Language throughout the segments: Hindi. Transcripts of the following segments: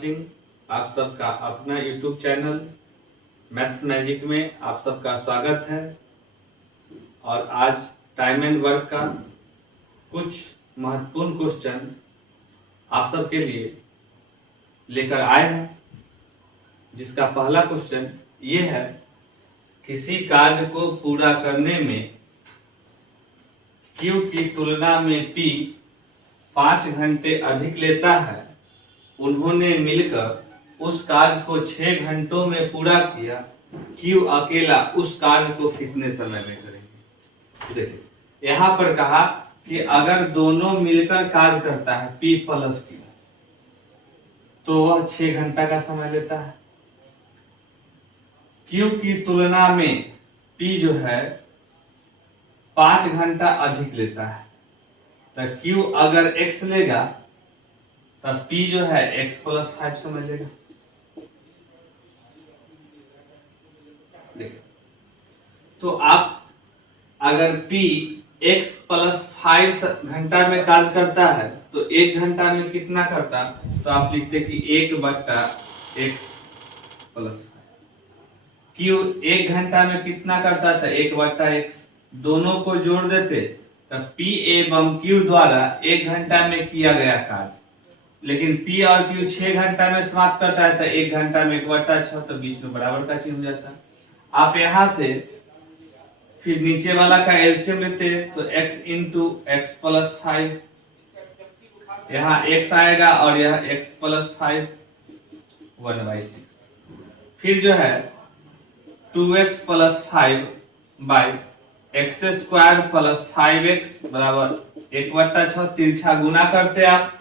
सिंह, आप सबका अपना YouTube चैनल मैथ्स मैजिक में आप सबका स्वागत है। और आज टाइम एंड वर्क का कुछ महत्वपूर्ण क्वेश्चन आप सबके लिए लेकर आए हैं, जिसका पहला क्वेश्चन ये है, किसी कार्य को पूरा करने में Q की तुलना में P 5 घंटे अधिक लेता है। उन्होंने मिलकर उस कार्य को 6 घंटों में पूरा किया। Q अकेला उस कार्य को कितने समय में करेंगे? देखिए यहाँ पर कहा कि अगर दोनों मिलकर कार्य करता है P प्लस Q, तो वह 6 घंटा का समय लेता है। Q की तुलना में P जो है 5 घंटा अधिक लेता है, तो Q अगर x लेगा तब P जो है x प्लस 5 समझ लेगा। देखिए तो आप अगर P x प्लस 5 घंटा में कार्य करता है तो 1 घंटा में कितना करता, तो आप लिखते कि 1/x प्लस 5। Q 1 घंटा में कितना करता था, 1/x। दोनों को जोड़ देते तब P एवं Q द्वारा 1 घंटा में किया गया कार्य, लेकिन P और Q 6 घंटा में समाप्त करता है, तो 1 घंटा में 1/6, तो बीच में बराबर का चिन्ह हो जाता है। आप यहां से फिर नीचे वाला का एलसीएम लेते हैं, तो x इंटू एक्स प्लस 5, यहाँ x आएगा और यह x प्लस 5 1/6। फिर जो है 2x plus 5 by x square plus 5x बराबर 1/6। तिरछा गुना करते आप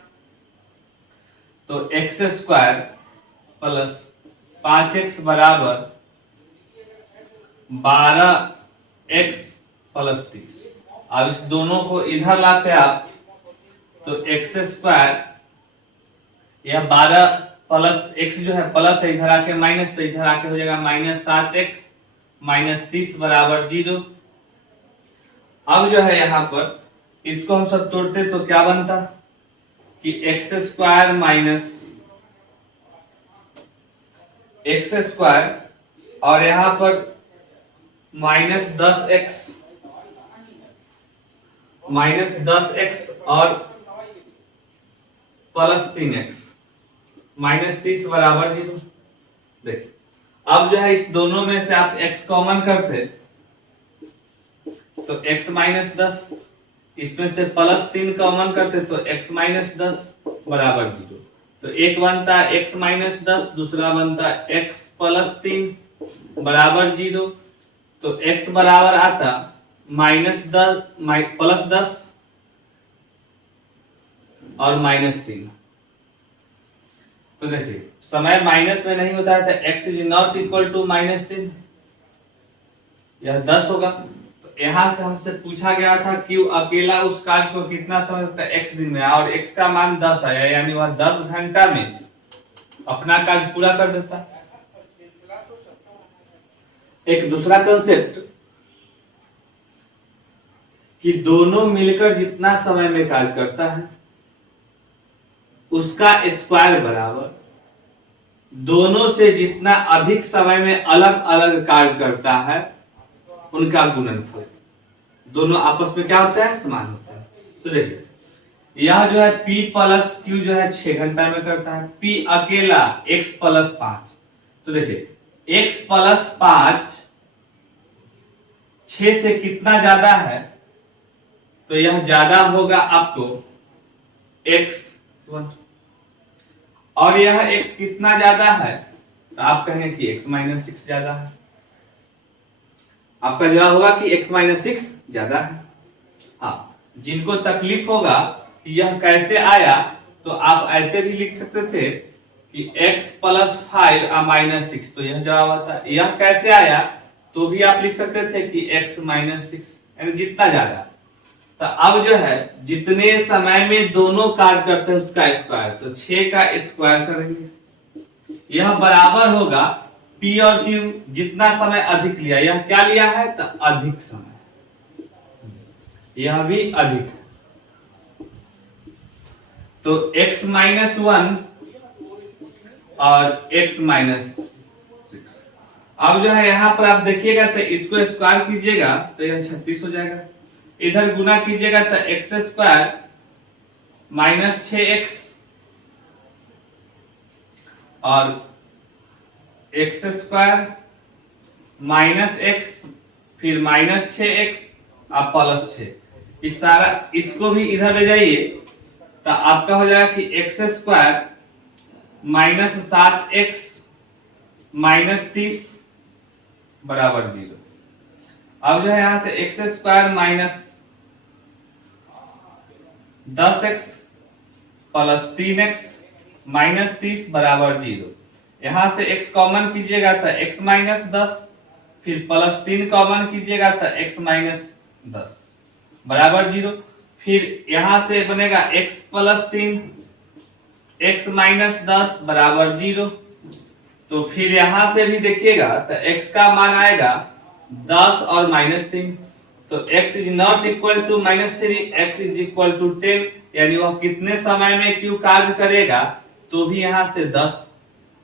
तो एक्स स्क्वायर प्लस 5x बराबर 12x प्लस 30। अब इस दोनों को इधर लाते आप तो एक्स स्क्वायर, यह 12 प्लस x जो है प्लस है, इधर आके माइनस, तो इधर आके हो जाएगा -7x माइनस 30 बराबर 0। अब जो है यहाँ पर इसको हम सब तोड़ते तो क्या बनता कि x square minus x square और यहां पर -10x और प्लस 3x -30 बराबर 0। देखिए अब जो है इस दोनों में से आप x कॉमन करते तो x -10, इसमें से प्लस 3 कॉमन करते तो x -10 बराबर 0। तो एक बनता है x -10, दूसरा बनता है x प्लस 3 बराबर 0। तो x बराबर आता -10 प्लस 10 और -3। तो देखिए समय माइनस में नहीं होता है तो x is not equal to -3, यह 10 होगा। यहां से हमसे पूछा गया था Q अकेला उस कार्य को कितना समय लगता है, x दिन में, और x का मान 10 आया, यानी वह 10 घंटा में अपना कार्य पूरा कर देता। एक दूसरा कंसेप्ट कि दोनों मिलकर जितना समय में कार्य करता है उसका स्क्वायर बराबर दोनों से जितना अधिक समय में अलग अलग कार्य करता है उनका गुणनफल। दोनों आपस में क्या होता है, समान होता है। तो देखिए यह जो है P प्लस Q जो है 6 घंटा में करता है, P अकेला x प्लस 5। तो देखिए x प्लस 5 6 से कितना ज्यादा है, तो यह ज्यादा होगा आपको x1, और यह x कितना ज्यादा है, तो आप कहेंगे कि x -6 ज्यादा है। आपका जवाब होगा कि x -6 ज्यादा है। हाँ, जिनको तकलीफ होगा कि यह कैसे आया, तो आप ऐसे भी लिख सकते थे कि x प्लस 5 -6, तो यह जवाब आता। यह कैसे आया तो भी आप लिख सकते थे कि x -6, यानी जितना ज्यादा। तो अब जो है जितने समय में दोनों कार्य करते हैं उसका स्क्वायर, तो 6 का स्क्वायर करेंगे, यह बराबर होगा P और Q जितना समय अधिक लिया। यह क्या लिया है, तो अधिक समय, यह भी अधिक है। तो x -1 और x माइनस 6। अब जो है यहाँ पर आप देखिएगा तो इसको स्क्वायर कीजिएगा तो यह 36 हो जाएगा, इधर गुना कीजिएगा तो एक्स स्क्वायर माइनस 6x और एक्स स्क्वायर माइनस x फिर माइनस 6x और प्लस 6। इस सारा इसको भी इधर ले जाइए तो आपका हो जाएगा कि x square minus 7x minus 30 बराबर 0। अब जो है यहां से x square minus 10x plus 3x minus 30 बराबर 0। यहां से x कॉमन कीजिएगा तो x माइनस 10 फिर प्लस 3 कॉमन कीजिएगा तो x माइनस 10 बराबर 0। फिर यहां से बनेगा x प्लस 3 x माइनस 10 बराबर 0। तो फिर यहां से भी देखिएगा तो x का मान आएगा 10 और माइनस 3। तो x is not equal to -3, x is equal to 10, यानी वह कितने समय में क्यों कार्य करेगा, तो भी यहां से 10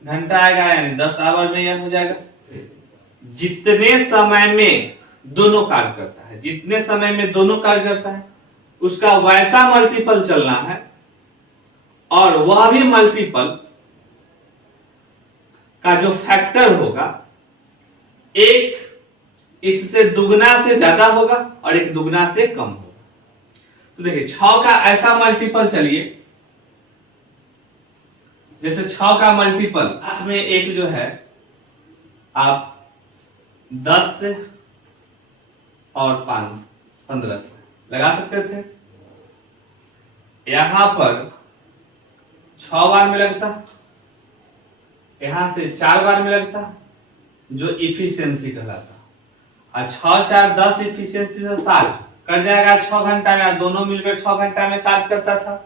घंटा आएगा, यानी 10 आवर में यह हो जाएगा। जितने समय में दोनों कार्य करता है, जितने समय में दोनों कार्य करता है उसका वैसा मल्टीपल चलना है, और वह भी मल्टीपल का जो फैक्टर होगा एक इससे दुगना से ज्यादा होगा और एक दुगना से कम होगा। तो देखिए 6 का ऐसा मल्टीपल, चलिए जैसे 6 का मल्टीपल 8 में एक जो है आप 10 से और 5 15 से लगा सकते थे। यहां पर 6 बार में लगता, यहां से 4 बार में लगता, जो इफिशियंसी कहलाता। और 6 4 10 इफिशियंसी से 60 कर जाएगा 6 घंटा में। दोनों मिलकर 6 घंटा में कार्य करता था,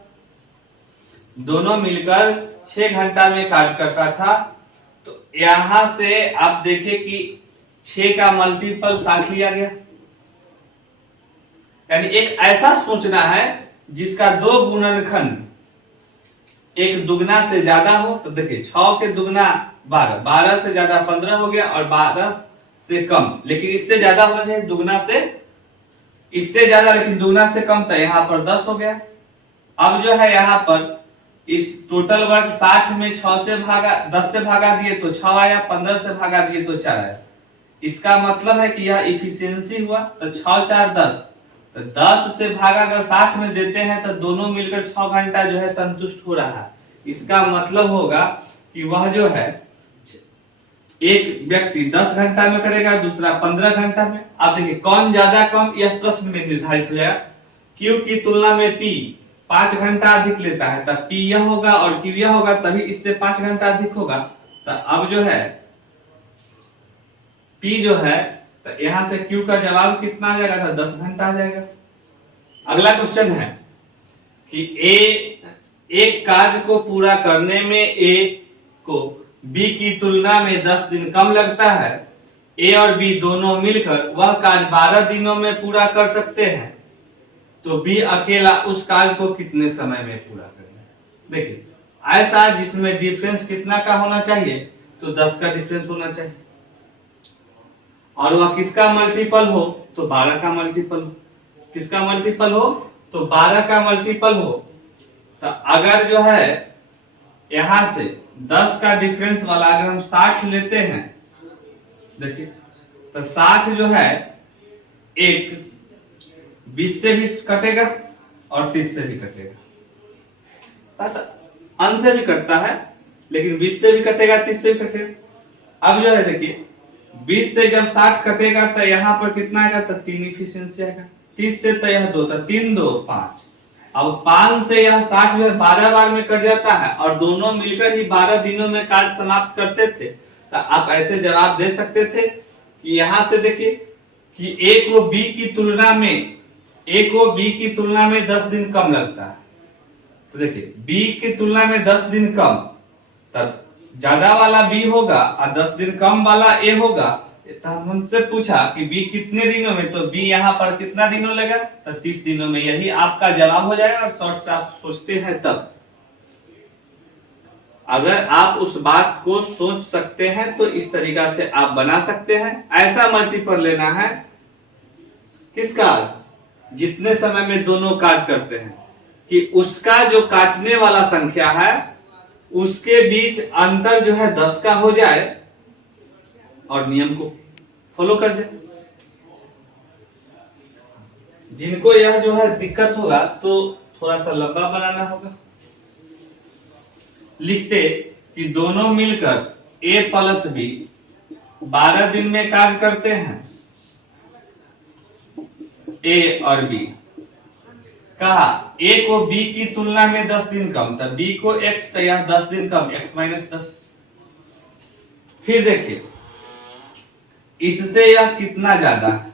दोनों मिलकर 6 घंटा में कार्य करता था। तो यहां से आप देखिए कि 6 का मल्टीपल 60 लिया गया, यानी एक ऐसा सोचना है जिसका दो गुणनखंड एक दुगना से ज्यादा हो। तो देखिए 6 के दुगना 12, 12 से ज्यादा 15 हो गया और 12 से कम, लेकिन इससे ज्यादा होना चाहिए दुगना से, इससे ज्यादा लेकिन दुगना से कम, तो यहाँ पर 10 हो गया। अब जो है यहाँ पर इस टोटल वर्ग 60 में 6 से भागा 10 से भागा दिए तो 6 आया, 15 से भागा दिए तो 4 आया। इसका मतलब है कि यह इफिशियंसी हुआ। तो 6 4 10, तो 10 से भागा अगर 60 में देते हैं तो दोनों मिलकर 6 घंटा जो है संतुष्ट हो रहा है। इसका मतलब होगा कि वह जो है एक व्यक्ति 10 घंटा में करेगा, दूसरा 15 घंटा में। आप देखिए कौन ज्यादा कम, यह प्रश्न में निर्धारित हो जाएगा। Q की तुलना में P 5 घंटा अधिक लेता है, तब P यह होगा और Q यह होगा, तभी इससे 5 घंटा अधिक होगा। तो अब जो है P जो है, तो यहां से Q का जवाब कितना आ जाएगा, था 10 घंटा आ जाएगा। अगला क्वेश्चन है कि एक कार्य को पूरा करने में A को B की तुलना में 10 दिन कम लगता है। A और B दोनों मिलकर वह कार्य 12 दिनों में पूरा कर सकते हैं, तो B अकेला उस कार्य को कितने समय में पूरा करेगा। देखिए ऐसा जिसमें डिफरेंस कितना का होना चाहिए, तो 10 का डिफरेंस होना चाहिए, और वह किसका मल्टीपल हो, तो 12 का मल्टीपल हो। किसका मल्टीपल हो, तो 12 का मल्टीपल हो। तो अगर जो है यहां से 10 का डिफरेंस वाला अगर हम 60 लेते हैं, देखिए तो 60 जो है एक 20 से भी कटेगा और 30 से भी कटेगा। 60 अंश से भी कटता है, लेकिन 20 से भी कटेगा, 30 से भी कटेगा। अब जो है देखिए 20 से जब 60 कटेगा तो यहाँ पर कितना आएगा, तो 3 इफिशियंसी आएगा। 30 से तो यह 2, तो 3 2 5। अब 5 से यह 60 जो है 12 बार में कट जाता है, और दोनों मिलकर ही 12 दिनों में कार्य समाप्त करते थे। तो आप ऐसे जवाब दे सकते थे कि यहां से देखिए कि A को B की तुलना में 10 दिन कम लगता है। तो देखिए B की तुलना में 10 दिन कम, तब ज्यादा वाला B होगा और 10 दिन कम वाला A होगा। तो हमसे पूछा कि B कितने दिनों में, तो B यहाँ पर कितना दिनों लगा, तो 30 दिनों में। यही आपका जवाब हो जाएगा, और शॉर्ट से आप सोचते हैं तब। अगर आप उस बात को सोच सकते हैं तो इस तरीका से आप बना सकते हैं। ऐसा मल्टीपल लेना है किसका, जितने समय में दोनों कार्य करते हैं, कि उसका जो काटने वाला संख्या है उसके बीच अंतर जो है 10 का हो जाए और नियम को फॉलो कर जाए। जिनको यह जो है दिक्कत होगा तो थोड़ा सा लंबा बनाना होगा। लिखते कि दोनों मिलकर A प्लस B 12 दिन में कार्य करते हैं, A और B। कहा A को B की तुलना में 10 दिन कम, तब B को X, तो यह 10 दिन कम, X माइनस 10। फिर देखिए इससे यह कितना ज्यादा है,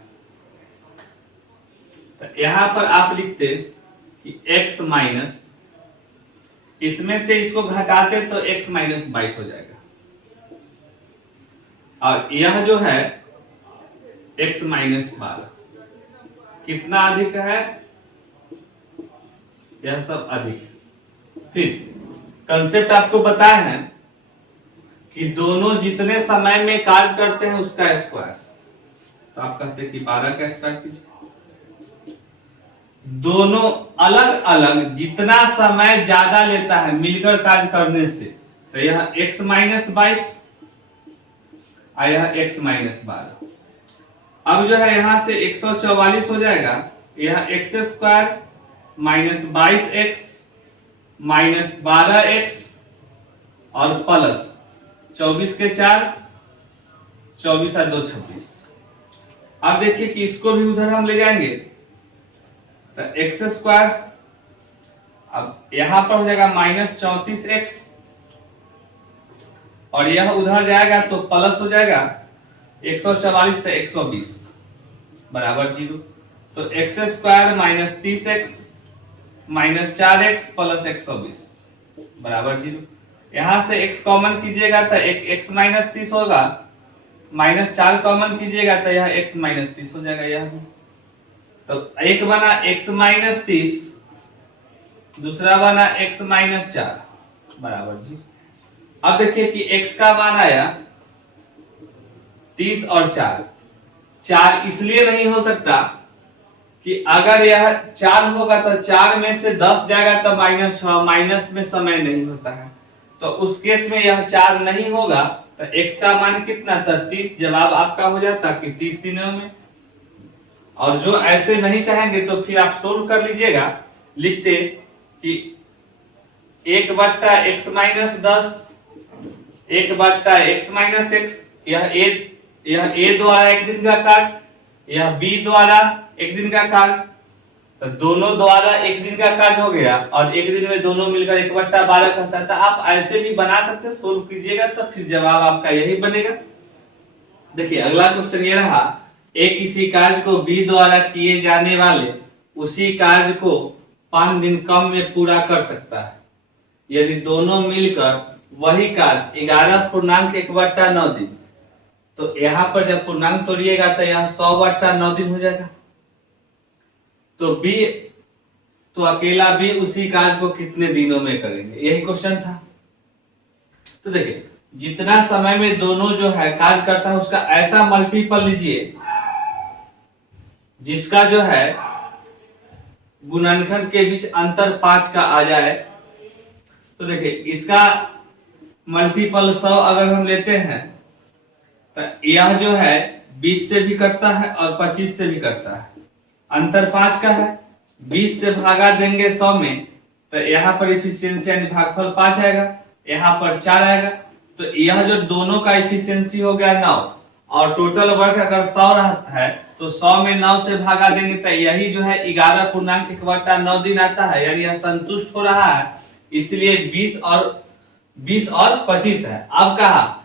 तो यहां पर आप लिखते कि X माइनस, इसमें से इसको घटाते तो X माइनस 22 हो जाएगा, और यह जो है X माइनस 12 कितना अधिक है, यह सब अधिक है। फिर कंसेप्ट आपको बताए हैं कि दोनों जितने समय में कार्य करते हैं उसका स्क्वायर, तो आप कहते हैं कि 12 का स्क्वायर कीजिए। दोनों अलग अलग जितना समय ज्यादा लेता है मिलकर कार्य करने से, तो यह x माइनस 22 और यह x माइनस 12। अब जो है यहां से 144 हो जाएगा, यह x square minus 22x minus 12x और प्लस 24 के 4, 24 और 2 26। अब देखिए कि इसको भी उधर हम ले जाएंगे, तो एक्स स्क्वायर अब यहां पर हो जाएगा माइनस 34x, और यह उधर जाएगा तो प्लस हो जाएगा 144 तो 120 बराबर 0। तो x square minus 30x minus 4x plus 120 बराबर 0। यहां से x कॉमन कीजिएगा तो एक x माइनस 30 होगा, माइनस 4 कॉमन कीजिएगा तो यह x माइनस 30 हो जाएगा। यह तो एक बना x माइनस 30, दूसरा बना x माइनस 4 बराबर 0। अब देखिए कि x का मान आया 30 और 4 इसलिए नहीं हो सकता कि अगर यह 4 होगा तो 4 में से 10 जाएगा तो माइनस 6, माइनस में समय नहीं होता है, तो उस केस में यह 4 नहीं होगा, तो x का मान कितना था 30, जवाब आपका हो जाता कि 30 दिनों में। और जो ऐसे नहीं चाहेंगे तो फिर आप सोल्व कर लीजिएगा, लिखते कि 1/x minus 10, 1/x minus x, यह a द्वारा एक दिन का कार्य, यह b द्वारा एक दिन का कार्य, तो दोनों द्वारा एक दिन का कार्य हो गया, और एक दिन में दोनों मिलकर 1/12 कहता है। तो आप ऐसे भी बना सकते हैं, सोल्व कीजिएगा तो फिर जवाब आपका यही बनेगा। देखिए अगला क्वेश्चन ये रहा, ए किसी कार्य को बी द्वारा किए जाने वाले उसी कार्य को 5 दिन कम में पूरा कर सकता है यदि दोनों मिलकर वही कार्य 11.1/9 दिन। तो यहां पर जब पूर्णांक तोड़िएगा तो यह 100/9 दिन हो जाएगा। तो बी, तो अकेला बी उसी कार्य को कितने दिनों में करेंगे, यही क्वेश्चन था। तो देखिए जितना समय में दोनों जो है कार्य करता है उसका ऐसा मल्टीपल लीजिए जिसका जो है गुणनखंड के बीच अंतर 5 का आ जाए। तो देखिए इसका मल्टीपल 100 अगर हम लेते हैं तो यह जो है 20 से भी कटता है और 25 से भी कटता है, अंतर 5 का है। 20 से भागा देंगे 100 में तो यहाँ पर इफिशियंसी यानी भागफल 5 आएगा, यहाँ पर 4 आएगा, तो यह जो दोनों का इफिशियंसी हो गया 9, और टोटल वर्क अगर 100 रहता है तो 100 में 9 से भागा देंगे तो यही जो है 11.1/9 दिन आता है, यानी यह संतुष्ट हो रहा है, इसलिए 20 और 25 है। अब कहा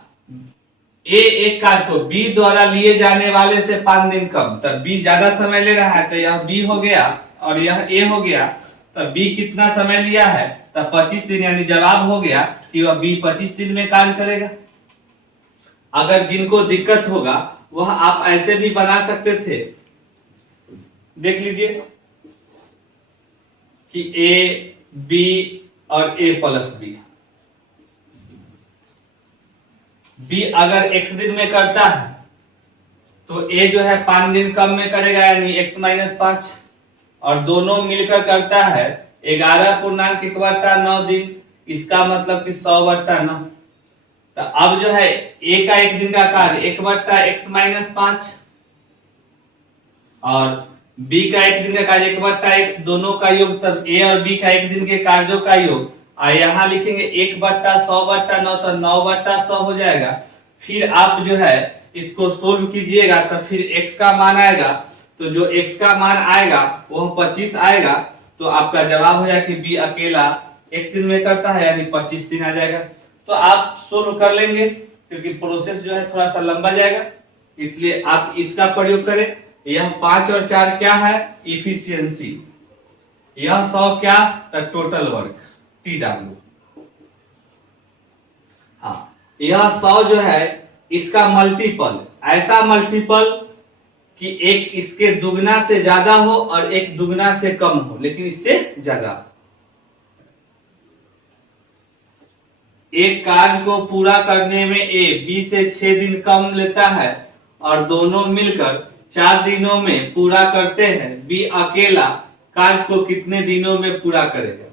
ए एक कार्य को बी द्वारा लिए जाने वाले से 5 दिन कम, तब बी ज्यादा समय ले रहा है तो यह बी हो गया और यह ए हो गया, तब बी कितना समय लिया है तब 25 दिन, यानी जवाब हो गया कि वह बी 25 दिन में कार्य करेगा। अगर जिनको दिक्कत होगा वह आप ऐसे भी बना सकते थे, देख लीजिए कि ए बी और ए प्लस बी, बी अगर x दिन में करता है तो a जो है 5 दिन कम में करेगा, यानी x-5, और दोनों मिलकर करता है 11.1/9 दिन, इसका मतलब कि 100/9। तो अब जो है a का एक दिन का कार्य 1/x-5 और b का एक दिन का कार्य 1/x, दोनों का योग, तब a और b का एक दिन के कार्यों का योग। यहाँ लिखेंगे 1/100/9, तो 9/100 हो जाएगा। फिर आप जो है इसको सोल्व कीजिएगा तो फिर x का मान आएगा, तो जो x का मान आएगा वह 25 आएगा। तो आपका जवाब हो जाएगा कि b अकेला x दिन में करता है, यानी 25 दिन आ जाएगा। तो आप सोल्व कर लेंगे, क्योंकि प्रोसेस जो है थोड़ा सा लंबा जाएगा, इसलिए आप इसका प्रयोग करें। यह 5 और 4 क्या है? इफिशियंसी। यह 100 क्या? तो टोटल वर्क, TW। हाँ, यह 100 जो है इसका मल्टीपल, ऐसा मल्टीपल कि एक इसके दुगना से ज्यादा हो और एक दुगना से कम हो, लेकिन इससे ज्यादा। एक कार्य को पूरा करने में A B से 6 दिन कम लेता है और दोनों मिलकर 4 दिनों में पूरा करते हैं। B अकेला कार्य को कितने दिनों में पूरा करेगा?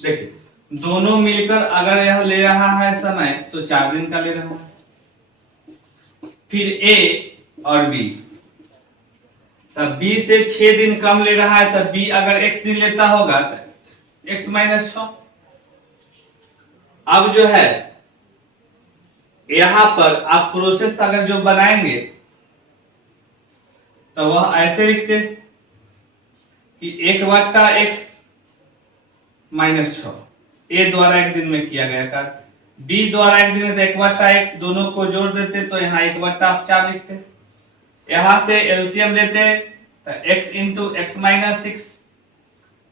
देखिए, दोनों मिलकर अगर यह ले रहा है समय तो 4 दिन का ले रहा है। फिर A और B, तब B से 6 दिन कम ले रहा है, तब B अगर x दिन लेता होगा तो x-6। अब जो है यहां पर आप प्रोसेस अगर जो बनाएंगे तो वह ऐसे लिखते कि 1/x-6 A द्वारा एक दिन में किया गया कार्य, B द्वारा एक दिन में तो 1/x, दोनों को जोड़ देते तो यहाँ 1/4 लिखते। यहां से एलसीएम लेते तो x इंटू x-6,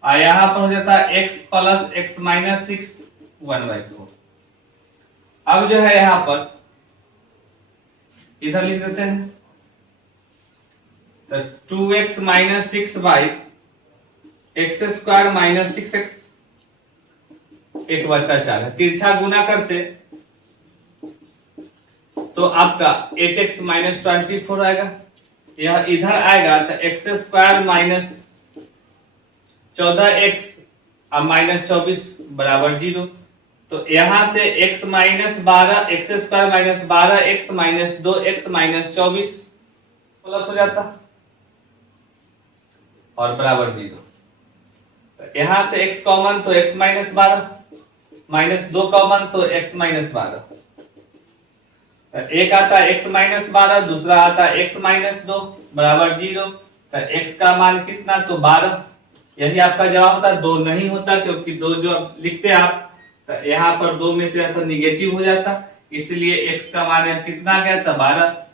और यहां पर हो जाता है x प्लस x-6 1/4। अब जो है यहां पर इधर लिख देते हैं तो 2x-6 x² - 6x 1/4 है। तिरछा गुना करते तो आपका 8x - 24 आएगा। यह इधर आएगा तो x² - 14x - 24 बराबर 0। तो यहां से x - 12 x² - 12x - 2x - 24 plus हो जाता और बराबर 0। तो यहां से x कॉमन तो x - 12 -2 कॉमन तो x - 12। एक आता है x - 12, दूसरा आता है x - 2 बराबर 0। तो x का मान कितना? तो 12। यही आपका जवाब होता। 2 नहीं होता, क्योंकि 2 जो लिखते आप तो यहाँ पर 2 में से तो निगेटिव हो जाता, इसलिए x का मान यहाँ कितना आ गया था? 12।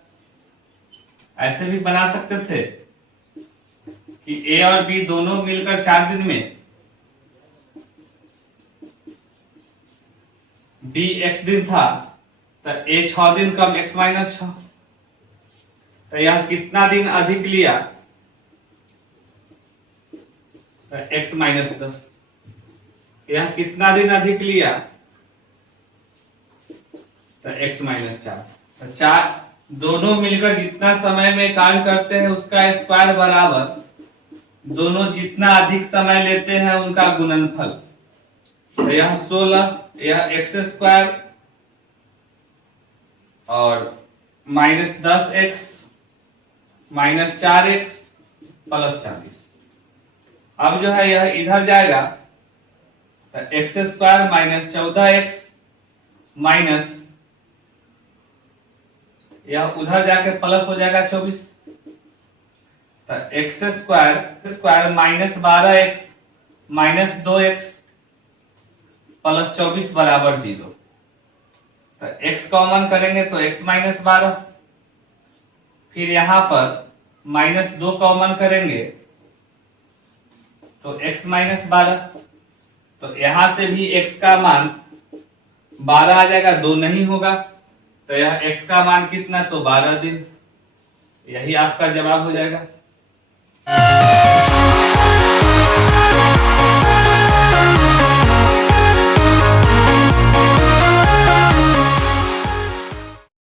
ऐसे भी बना सकते थे कि a और b दोनों मिलकर 4 दिन में, b x दिन था तो a 6 दिन कम x - 6, तो यह कितना दिन अधिक लिया? तो x - 10। यह कितना दिन अधिक लिया? तो x - 4। तो 4 दोनों मिलकर जितना समय में कार्य करते हैं उसका स्क्वायर बराबर दोनों जितना अधिक समय लेते हैं उनका गुणनफल। तो यह 16, यह x² और -10x -4x प्लस 40। अब जो है यह इधर जाएगा तो x² - 14x माइनस, यह उधर जाके प्लस हो जाएगा 24। तो x² - 12x -2x प्लस 24 बराबर 0। तो x कॉमन करेंगे तो x - 12, फिर यहां पर -2 कॉमन करेंगे तो x - 12। तो यहां से भी x का मान 12 आ जाएगा, 2 नहीं होगा, तो यह x का मान कितना? तो 12 दिन। यही आपका जवाब हो जाएगा।